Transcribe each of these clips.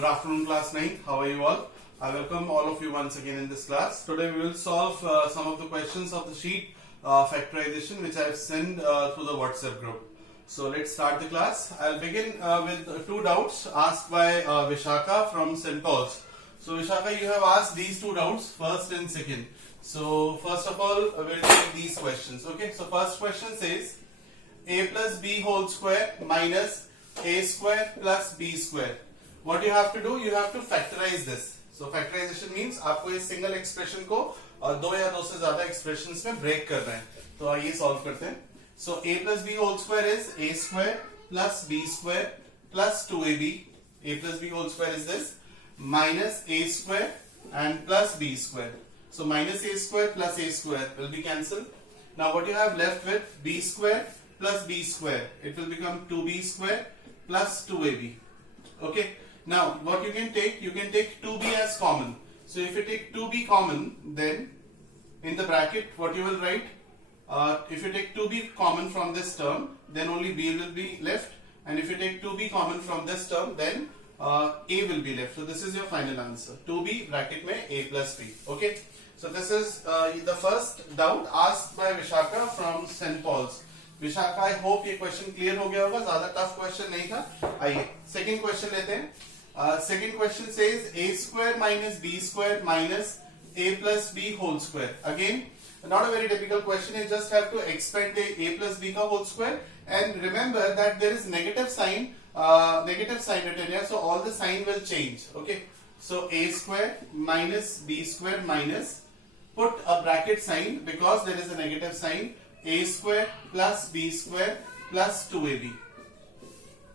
Good afternoon, class 9. How are you all? I welcome all of you once again in this class. Today we will solve some of the questions of the sheet factorization which I have sent through the WhatsApp group. So let's start the class. I'll begin with two doubts asked by Vishaka from St. Paul's. So Vishaka, you have asked these two doubts, first and second. So first of all, we'll take these questions. Okay. So first question says a plus b whole square minus a square plus b square. What you have to do, you have to factorize this. So factorization means आपको इस single expression को दो या दो से ज्यादा expressions में break करना है. तो आइए सॉल्व करते हैं. So a plus b whole square is a square plus b square plus 2ab. A plus b whole square is this minus a square and plus b square. So minus a square plus a square will be cancelled. Now what you have left with b square plus b square. It will become 2b square plus 2ab. Okay. Now what you can take 2b as common. So if you take 2b common, then in the bracket what you will write, if you take 2b common from this term, then only b will be left, and if you take 2b common from this term, then a will be left. So this is your final answer, 2b bracket mein a plus b. Okay. So this is the first doubt asked by Vishaka from St. Paul's. Vishaka, I hope ये question clear हो गया होगा, ज्यादा tough question नहीं था. आइए second question लेते हैं. Second question says a square minus b square minus a plus b whole square. Again, not a very difficult question. You just have to expand a plus b ka whole square, and remember that there is negative sign written here, so all the sign will change. Okay, so a square minus b square minus, put a bracket sign because there is a negative sign, a square plus b square plus 2ab.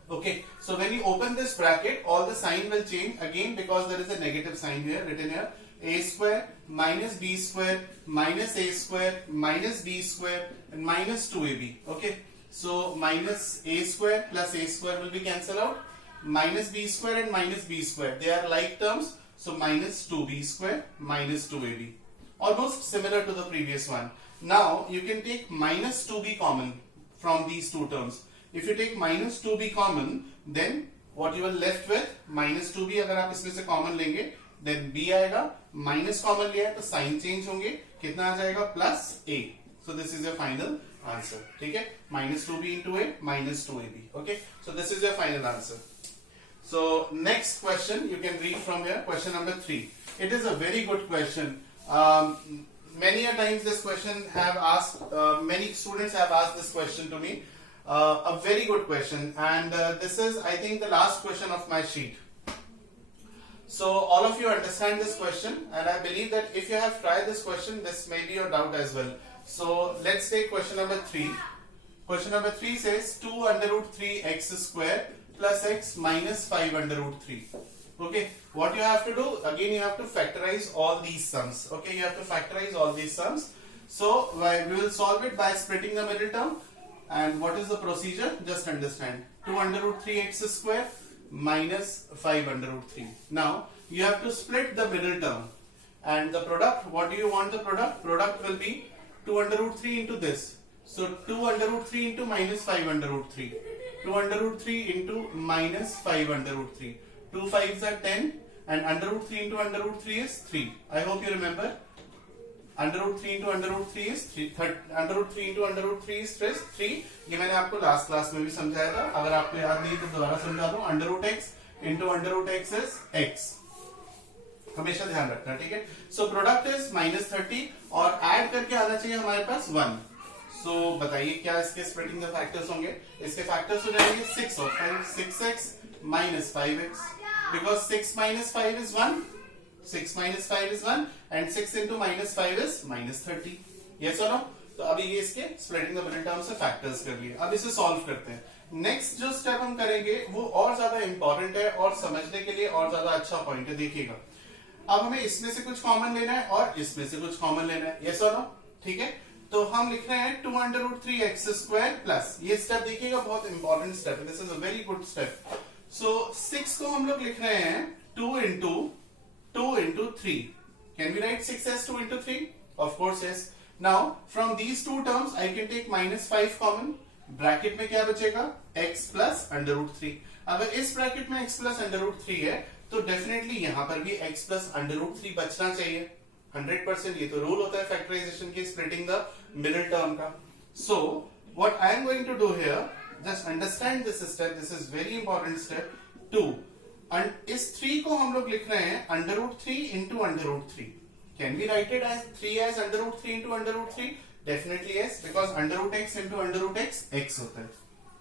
Okay, so when you open this bracket, all the sign will change again because there is a negative sign here written here. A square minus b square minus a square minus b square and minus 2ab. Okay, so minus a square plus a square will be cancelled out. Minus b square and minus b square, they are like terms, so minus 2b square minus 2ab. Almost similar to the previous one. Now you can take minus 2b common from these two terms. If you take minus 2b common, then what you will left with minus 2b. अगर आप इसमें से common लेंगे, then b आएगा. Minus common लिया है तो sign change होंगे. कितना आ जाएगा? Plus a. So this is your final answer. ठीक है? Minus 2b into a minus 2ab. Okay? So this is your final answer. So next question you can read from here. Question number 3. It is a very good question. Many a times this question have asked. Many students have asked this question to me. A very good question, and this is, I think, the last question of my sheet. So all of you understand this question, and I believe that if you have tried this question, this may be your doubt as well. So let's take question number 3. Question number 3 says 2 under root 3 x square plus x minus 5 under root 3. Okay, what you have to do, again you have to factorize all these sums. Okay, you have to factorize all these sums. So we will solve it by splitting the middle term. And what is the procedure? Just understand. 2 under root 3 x square minus 5 under root 3. Now you have to split the middle term, and the product, what do you want the product? Product will be 2 under root 3 into this. So 2 under root 3 into minus 5 under root 3. 2 under root 3 into minus 5 under root 3. 2 5s are 10, and under root 3 into under root 3 is 3. I hope you remember. Under root 3 into under root 3 is 3. Under root 3 into under root 3 is 3. ये मैंने आपको last class में भी समझाया था. अगर आपको याद नहीं तो दोबारा समझा दूं. Under root x into under root x is x. हमेशा ध्यान रखना, ठीक है. So product is minus 30 और add करके आना चाहिए हमारे पास 1. So बताइए क्या इसके splitting the factors होंगे? इसके factors हो जाएंगे 6 और 5. 6x minus 5x, because 6 minus 5 is 1. 6 minus 5 is 1 and 6 into minus 5 is minus 30. Yes or no? तो अभी ये इसके splitting the middle term से factors कर लिए. अब इसे solve करते हैं. Next जो step हम करेंगे वो और ज्यादा important है और समझने के लिए और ज्यादा अच्छा point है. देखिएगा, अब हमें इसमें से कुछ common लेना है और इसमें से कुछ common लेना है. Yes or no? ठीक है, तो हम लिख रहे हैं 2 under root 3 x square plus, ये step देखिएगा बहुत important step है. This is a very good step. So 6 को हम लोग लिख रहे हैं 2 into 3. Can we write 6 as 2 into 3? Of course, yes. Now, from these two terms, I can take minus 5 common. Bracket में क्या बचेगा? X plus under root 3. अगर इस ब्रैकेट में x plus under root 3 है तो डेफिनेटली यहाँ पर भी x प्लस अंडर रूट 3 बचना चाहिए 100%। ये तो रूल होता है फैक्टराइजेशन की, स्प्लिटिंग द मिडिल टर्म का। So what I am going to do here, just understand this step, this is very important step 2। इस 3 को हम लोग लिख रहे हैं under root 3 into under root 3। Can be writed as 3 as under root 3 into under root 3? Definitely yes, because under root X into under root X X होता है,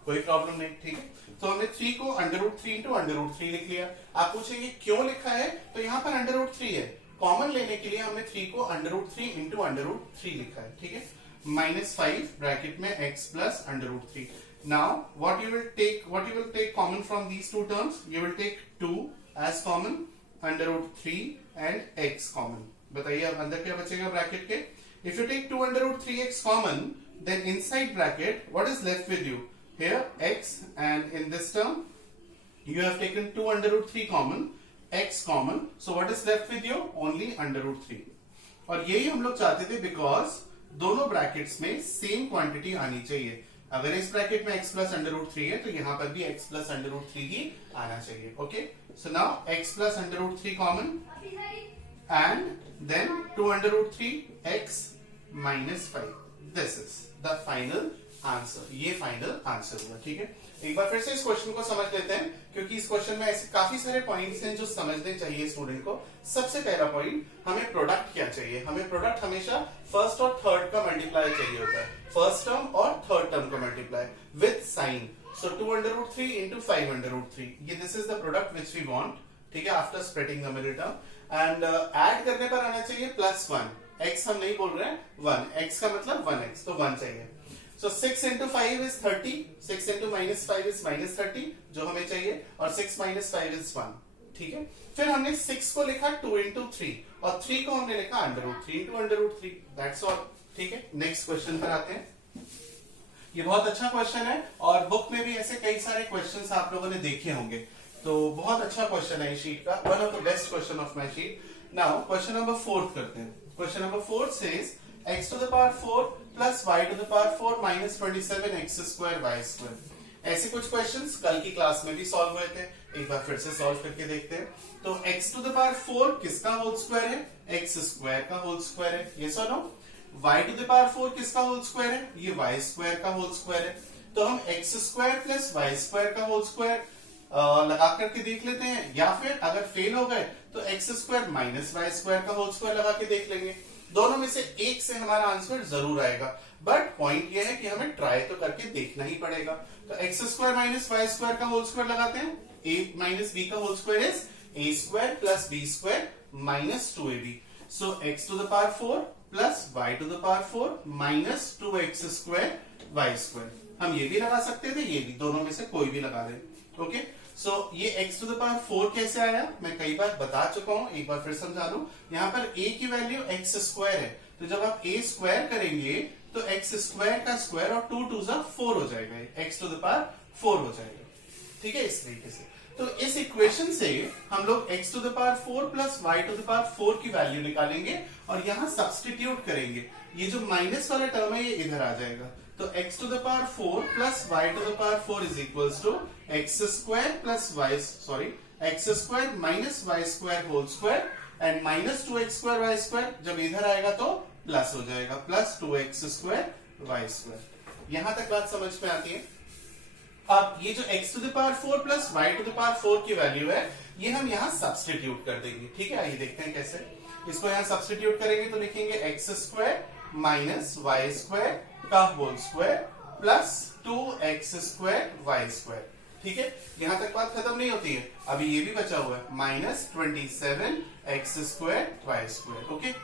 कोई प्रॉब्लम नहीं। ठीक है, तो हमने 3 को under root 3 into under root 3 लिख लिया। आप पूछेंगे क्यों लिखा है, तो यहाँ पर अंडर रूट 3 है, कॉमन लेने के लिए हमने 3 को under root 3 into under root 3 लिखा है। ठीक है, -5 ब्रैकेट में x plus under root 3। Now what you will take common from these two terms? You will take 2 as common, under root 3 and x common. बताइए अब अंदर क्या बचेगा ब्रैकेट के? If you take 2 under root 3x common, then inside bracket what is left with you? Here x, and in this term you have taken 2 under root 3 common, x common. So what is left with you? Only under root 3. और यही हम लोग चाहते थे, because दोनों brackets में same quantity आनी चाहिए। अगर इस ब्रैकेट में x प्लस अंडर रूट 3 है, तो यहाँ पर भी x प्लस अंडर रूट 3 ही आना चाहिए। Okay, so now x plus under root 3 common, and then 2 under root 3 x minus 5। This is the final answer. ये फाइनल आंसर हुआ। ठीक है, एक बार फिर से इस क्वेश्चन को समझ लेते हैं, क्योंकि इस क्वेश्चन में ऐसे काफी सारे पॉइंट्स हैं जो समझने चाहिए स्टूडेंट को। सबसे पहला पॉइंट, हमें प्रोडक्ट क्या चाहिए? हमें प्रोडक्ट हमेशा फर्स्ट और थर्ड का मल्टीप्लाई चाहिए होता है, फर्स्ट टर्म और थर्ड टर्म का multiply with sign. So 2 under root 3 into 5 under root 3, ये this is the product which we want. ठीक है, after splitting the middle term, and add करने पर आना चाहिए +1। x हम नहीं बोल रहे हैं, 1, x का मतलब 1x, तो 1 चाहिए। So 6 into 5 is 30, 6 into -5 is -30, जो हमें चाहिए, और 6 minus 5 is 1। ठीक है, फिर हमने 6 को लिखा 2 into 3, और 3 को हमने लिखा under root 3 into under root 3। That's all. ठीक है, नेक्स्ट क्वेश्चन पर आते हैं। ये बहुत अच्छा क्वेश्चन है, और बुक में भी ऐसे कई सारे क्वेश्चंस आप लोगों ने देखे होंगे, तो बहुत अच्छा क्वेश्चन है इस शीट का, one of the best question of my sheet. Now question number 4 करते हैं। Question number 4 says x to the power 4 plus y to the power 4 minus 27 x square y square। ऐसे कुछ क्वेश्चंस कल की class में भी solve हुए थे, एक बार फिर से सॉल्व करके देखते हैं। तो x to the power 4 किसका होल स्क्वायर है? x स्क्वायर का होल स्क्वायर है, ये सुनो। y to the power 4 किसका होल स्क्वायर है? ये y स्क्वायर का होल स्क्वायर है। तो हम x square plus y square का होल स्क्वायर लगा करके देख लेते हैं, या फिर अगर फेल हो गए तो x square minus y square का होल स्क्वायर लगा के देख लेंगे। दोनों में से एक से हमारा आंसर जरूर आएगा, बट पॉइंट ये है कि हमें ट्राई तो करके देखना ही पड़ेगा। तो x square minus Y square का होल स्क्वायर लगाते हैं, ए माइनस बी का whole square is A square plus B square minus 2ab। So X to the power 4 plus Y to the power 4 minus 2x square Y square. हम ये भी लगा सकते थे, ये भी, दोनों में से कोई भी लगा दें। ओके, सो ये x टू द पावर 4 कैसे आया, मैं कई बार बता चुका हूं, एक बार फिर समझा दूं। यहाँ पर a की वैल्यू x स्क्वायर है, तो जब आप a स्क्वायर करेंगे तो x स्क्वायर का स्क्वायर और 2 2 4 हो जाएगा, x टू द पावर 4 हो जाएगा। ठीक है, इस तरीके से। तो इस इक्वेशन से हम लोग x to the power 4 plus y to the power 4 की वैल्यू निकालेंगे और यहाँ सब्सटीट्यूट करेंगे। ये जो माइनस वाला टर्म है ये इधर आ जाएगा, तो x to the power 4 plus y to the power 4 is equals to x square plus x square minus y square whole square, and minus 2x square y square जब इधर आएगा तो प्लस हो जाएगा, plus 2x square y square. यहां तक बात समझ में आती है। अब ये जो x to the power 4 plus y to the power 4 की वैल्यू है, ये हम यहाँ सब्सटीट्यूट कर देंगे। ठीक है, आइए देखते हैं कैसे। इसको यहाँ सब्सटीट्यूट करेंगे तो लिखेंगे x square minus y square का whole square plus 2x square y square. ठीक है, यहां तक बात खत्म नहीं होती है, अभी ये भी बचा हुआ है, minus 27x square y square. Okay,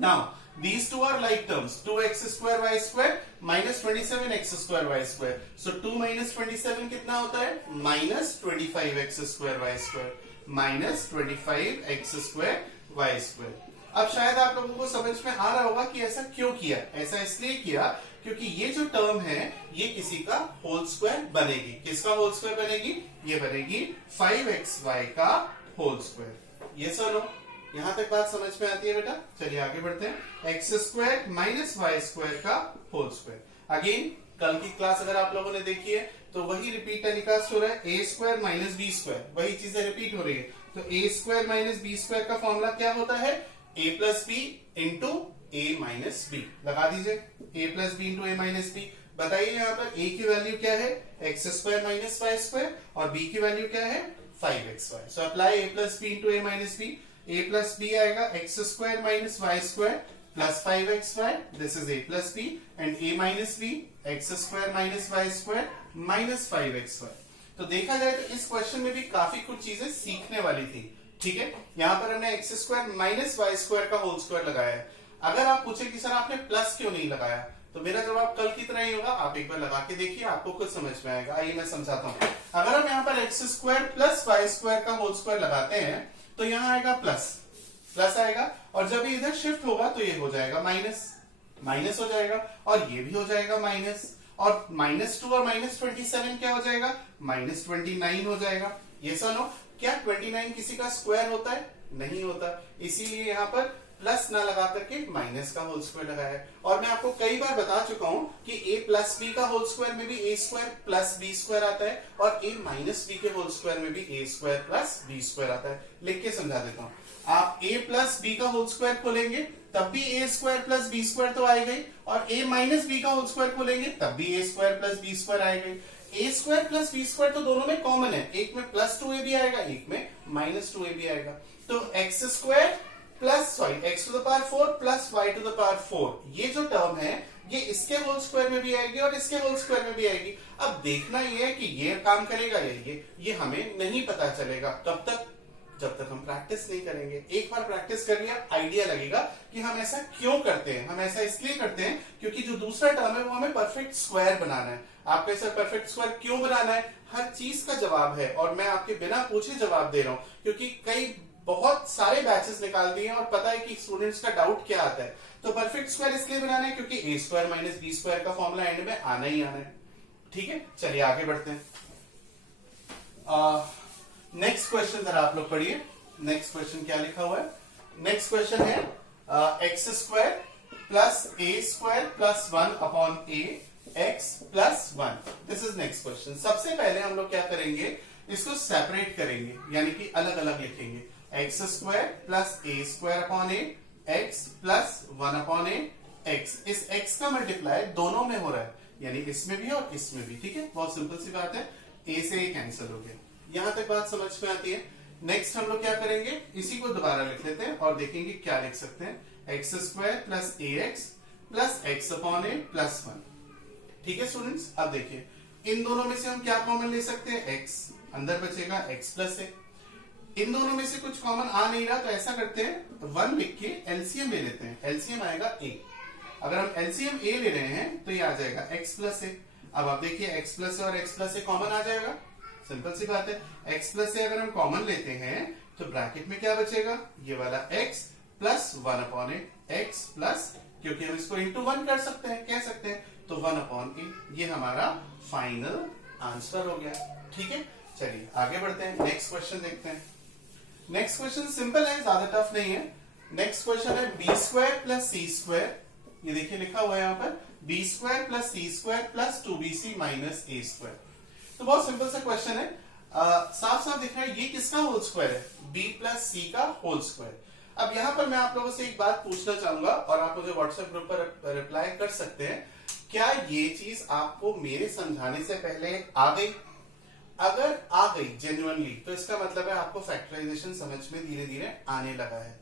now these two are like terms, 2x square y square minus 27x square y square. So 2 minus 27 कितना होता है? minus 25x square y square minus 25x square y square. अब शायद आप लोगों को समझ में आ रहा होगा कि ऐसा क्यों किया। ऐसा इसलिए किया क्योंकि ये जो टर्म है ये किसी का होल स्क्वायर बनेगी। किसका होल स्क्वायर बनेगी? ये बनेगी 5xy का होल स्क्वायर। ये सुनो, यहां तक बात समझ में आती है बेटा? चलिए आगे बढ़ते हैं। X square minus Y square का होल स्क्वायर। अगेन कल की क्लास अगर आप लोगों ने देखी है तो वही रिपीट टेलीकास्ट हो रहा है, a square minus b square, वही चीजें रिपीट हो रही है। तो a square minus b square का फॉर्मूला क्या होता है, a plus b into a minus b. लगा दीजिए, a plus b into a minus b. बताइए यहाँ पर ए की वैल्यू क्या है, x square minus Y square, और बी की वैल्यू क्या है 5xy। So apply a plus b into a minus B. A plus b आएगा x square minus Y square plus 5xy, this is a plus b, and a minus b x square minus Y square minus 5xy। तो देखा जाए तो इस question में भी काफी कुछ चीजें सीखने वाली थी। ठीक है, यहाँ पर हमने x square minus Y square का होल स्क्वायर लगाया है। अगर आप पूछे कि सर आपने प्लस क्यों नहीं लगाया, तो मेरा जवाब कल की तरह ही होगा, आप एक बार लगा के देखिए, आपको खुद समझ में आएगा। आइए मैं समझाता हूँ। अगर हम यहाँ पर x square plus y square का होल स्क्वायर लगाते हैं तो यहाँ आएगा प्लस, प्लस आएगा, और जब ये इधर शिफ्ट होगा तो ये हो जाएगा माइनस, माइनस हो जाएगा, और ये भी हो जाएगा माइनस, और -2 और -27 क्या हो जाएगा, -29 हो जाएगा। ये सुनो, क्या 29 किसी का स्क्वायर होता है, नहीं होता, इसीलिए यहाँ पर प्लस ना लगा करके माइनस का होल स्क्वायर लगाया है। और मैं आपको कई बार बता चुका हूं कि a प्लस बी का होल स्क्वायर में भी ए स्क्वायर प्लस बी स्क्वायर आता है, और a माइनस बी के होल स्क्वायर में भी ए स्क्वायर प्लस बी स्क्वायर आता है। लिख के समझा देता हूं, आप a प्लस बी का होल स्क्वायर खोलेंगे तब भी ए स्क्वायर प्लस बी स्क्वायर तो आएगा ही, और a माइनस बी का होल स्क्वायर खोलेंगे तब भी ए स्क्वायर प्लस बी स्क्वायर आएगा ही। ए स्क्वायर प्लस बी स्क्वायर तो दोनों में कॉमन है, एक में +2a भी आएगा, एक में -2a भी आएगा। तो x square plus x to the power 4 plus Y to the power 4, ये जो टर्म है ये इसके होल स्क्वायर में भी आएगी और इसके होल स्क्वायर में भी आएगी। अब देखना ये है कि ये काम करेगा या ये हमें नहीं पता चलेगा। कब तक, जब तक हम प्रैक्टिस नहीं करेंगे। एक बार प्रैक्टिस कर लिया, आइडिया लगेगा कि हम ऐसा क्यों करते हैं। हम ऐसा इसलिए करते हैं क्योंकि जो दूसरा टर्म है वो हमें परफेक्ट स्क्वायर बनाना है। आपको ऐसा परफेक्ट स्क्वायर क्यों बनाना है, हर चीज का जवाब है, और मैं आपके बिना पूछे जवाब दे रहा हूं, क्योंकि कई बहुत सारे बैचेस निकाल दिए हैं और पता है कि स्टूडेंट्स का डाउट क्या आता है। तो परफेक्ट स्क्वायर इसलिए बनाना है क्योंकि ए स्क्वायर माइनस बी स्क्वायर का फॉर्मूला एंड में आना ही आना है। ठीक है, चलिए आगे बढ़ते हैं। नेक्स्ट क्वेश्चन जरा आप लोग पढ़िए। नेक्स्ट क्वेश्चन क्या लिखा हुआ है, नेक्स्ट क्वेश्चन है x square plus A square plus 1 upon A x plus 1। This is next question. सबसे पहले हम लोग क्या करेंगे, इसको सेपरेट करेंगे, यानी कि अलग अलग लिखेंगे। एक्स स्क्वायर प्लस ए स्क्वायर अपॉन ए एक्स प्लस 1 अपॉन ए एक्स। इस एक्स का मल्टीप्लाई दोनों में हो रहा है, यानी इसमें भी और इसमें भी। ठीक है, बहुत सिंपल सी बात है, ए से ए कैंसिल हो गया। यहां तक बात समझ में आती है। नेक्स्ट हम लोग क्या करेंगे, इसी को दोबारा लिख लेते हैं और देखेंगे क्या लिख सकते हैं। एक्स स्क्वायर प्लस ए एक्स प्लस एक्स अपॉन ए प्लस 1। ठीक है स्टूडेंट्स, अब देखिए इन दोनों में से हम क्या कॉमन ले सकते हैं, एक्स, अंदर बचेगा एक्स प्लस ए। इन दोनों में से कुछ कॉमन आ नहीं रहा, तो ऐसा करते हैं 1 लिख के एलसीएम ले लेते हैं। एलसीएम आएगा ए। अगर हम एलसीएम ए ले रहे हैं तो ये आ जाएगा एक्स प्लस ए। अब आप देखिए एक्स प्लस ए और एक्स प्लस ए कॉमन आ जाएगा, सिंपल सी बात है। एक्स प्लस ए अगर हम कॉमन लेते हैं तो ब्रैकेट में क्या बचेगा, ये वाला एक्स प्लस 1 अपॉन ए एक्स प्लस, क्योंकि हम इसको इंटू 1 कर सकते हैं, कह सकते हैं, तो 1 अपॉन ए। ये हमारा फाइनल आंसर हो गया। ठीक है, चलिए आगे बढ़ते हैं, नेक्स्ट क्वेश्चन देखते हैं। नेक्स्ट क्वेश्चन सिंपल है, ज्यादा टफ नहीं है। नेक्स्ट क्वेश्चन है बी स्क्वायर प्लस सी स्क्वायर। ये देखिए लिखा हुआ है यहाँ पर B square plus C square plus 2bc minus a square. तो बहुत सिंपल सा क्वेश्चन है, साफ साफ दिख रहा है ये किसका होल स्क्वायर है, b प्लस सी का होल स्क्वायर। अब यहाँ पर मैं आप लोगों से एक बात पूछना चाहूंगा और आप मुझे व्हाट्सएप ग्रुप पर रिप्लाई कर सकते हैं, क्या ये चीज आपको मेरे समझाने से पहले आ गई? अगर आ गई जेन्युइनली तो इसका मतलब है आपको फैक्टराइजेशन समझ में धीरे धीरे आने लगा है।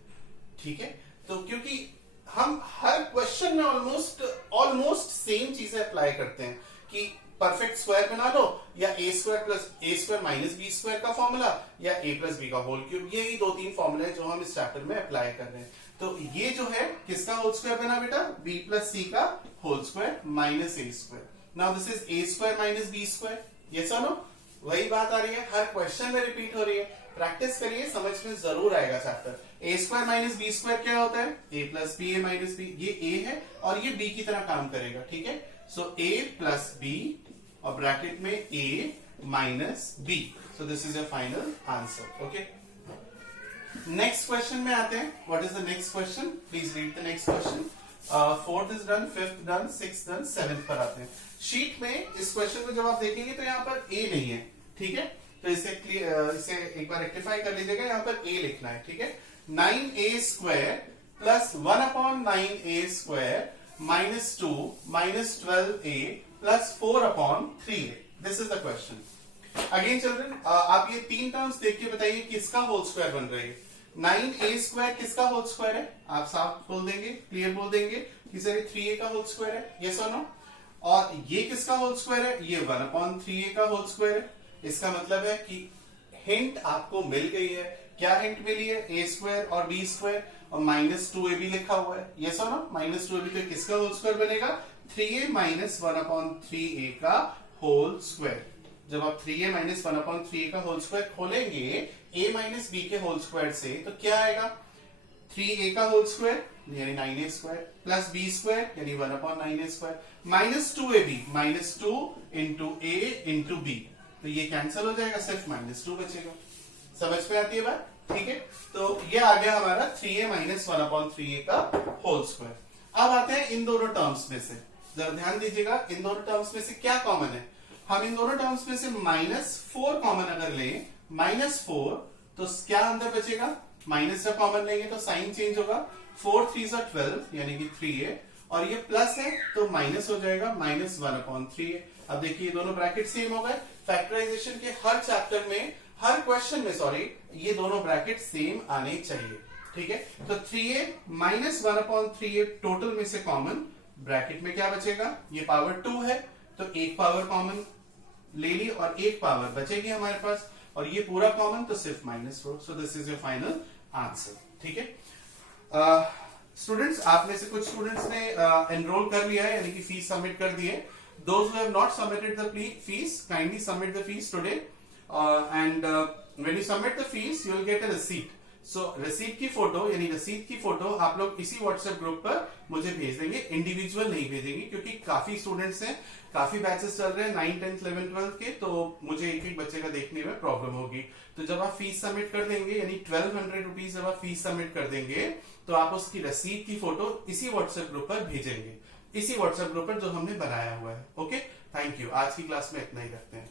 ठीक है, तो क्योंकि हम हर क्वेश्चन में ऑलमोस्ट सेम चीजें अप्लाई करते हैं कि परफेक्ट स्क्वायर बना लो, या ए स्क्वायर प्लस ए स्क्वायर माइनस बी स्क्वायर का फॉर्मूला, या ए प्लस बी का होल क्यूब। ये ही 2-3 फॉर्मूले जो हम इस चैप्टर में अप्लाई कर रहे हैं। तो ये जो है किसका होल स्क्वायर बना बेटा, बी प्लस सी का whole square minus a square. Now this is A square minus b square. ये सुनो, वही बात आ रही है, हर क्वेश्चन में रिपीट हो रही है। प्रैक्टिस करिए, समझ में जरूर आएगा चैप्टर। ए स्क्वायर माइनस बी स्क्वायर क्या होता है, a plus B A minus B. ये ए है और ये बी की तरह काम करेगा। ठीक है, सो ए प्लस बी और ब्रैकेट में A minus B. So this is your final answer. Okay, next question में आते हैं। What is the next question, please read the next question. Fourth is done, fifth done, six done, seventh पर आते हैं। Sheet में इस question को जब आप देखेंगे तो यहाँ पर ए नहीं है, ठीक है, तो इसे एक बार रेक्टिफाई कर लीजिएगा, यहाँ पर ए लिखना है, ठीक है। 9a square plus 1/9a² minus 2 minus 12a plus 4/3a, this is the question. Again children, आप ये तीन टर्म्स देख के बताइए किसका होल स्क्वायर बन रही है। 9a² किसका होल स्क्वायर है, आप साफ बोल देंगे, क्लियर बोल देंगे कि सर 3a का होल स्क्वायर है, यस और नो। और ये किसका होल स्क्वायर है, ये 1/3a का होल स्क्वायर है। इसका मतलब है कि हिंट आपको मिल गई है। क्या हिंट मिली है, a² और b² और -2ab लिखा हुआ है, यस और नो। -2ab तो किसका होल स्क्वायर बनेगा, 3a माइनस 1/3a का होल स्क्वायर। जब आप 3a माइनस 1/3a का होल स्क्वायर खोलेंगे a माइनस b के होल स्क्वायर से, तो क्या आएगा, 3a का होल स्क्वायर यानी 9a² प्लस b² यानी 1/9a² minus 2ab minus 2 into a into b, तो ये कैंसिल हो जाएगा, सिर्फ -2 बचेगा। समझ में आती है बात, ठीक है। तो ये आ गया हमारा 3a माइनस 1/3a का होल स्क्वायर। अब आते हैं इन दोनों टर्म्स में से, जरा ध्यान दीजिएगा, इन दोनों टर्म्स में से क्या कॉमन है। हम इन दोनों टर्म्स में से -4 कॉमन अगर लें, -4, तो क्या अंदर बचेगा, माइनस जब कॉमन लेंगे तो साइन चेंज होगा, 4 3 12 यानी कि 3a, और ये प्लस है तो माइनस हो जाएगा, -1/3a। अब देखिए दोनों ब्रैकेट सेम हो गए। फैक्टराइजेशन के हर चैप्टर में, हर क्वेश्चन में सॉरी, ये दोनों ब्रैकेट सेम आने चाहिए, ठीक है। तो 3a माइनस 1/3a टोटल में से कॉमन, ब्रैकेट में क्या बचेगा, ये पावर 2 है तो एक पावर कॉमन ले ली और एक पावर बचेगी हमारे पास, और ये पूरा कॉमन तो सिर्फ -4। सो this is your final answer, ठीक है। स्टूडेंट्स, आप में से कुछ स्टूडेंट्स ने एनरोल कर लिया है, यानी कि फीस सबमिट कर दी है। Those who have not submitted the fees, kindly submit the fees today. And when you submit the fees, you will get a receipt. So receipt की फोटो, यानी रसीद की फोटो आप लोग इसी व्हाट्सएप ग्रुप पर मुझे भेज देंगे, इंडिविजुअल नहीं भेजेंगे, क्योंकि काफी स्टूडेंट्स हैं, काफी बैचेस चल रहे हैं 9, 10, 11, 12 के, तो मुझे एक एक बच्चे का देखने में प्रॉब्लम होगी। तो जब आप फीस सबमिट कर देंगे, यानी 1200 रुपीज जब आप फीस सबमिट कर देंगे, तो आप उसकी रसीद की फोटो इसी व्हाट्सएप ग्रुप पर भेजेंगे, इसी व्हाट्सएप ग्रुप पर जो हमने बनाया हुआ है। Okay, thank you. आज की क्लास में इतना ही रखते हैं।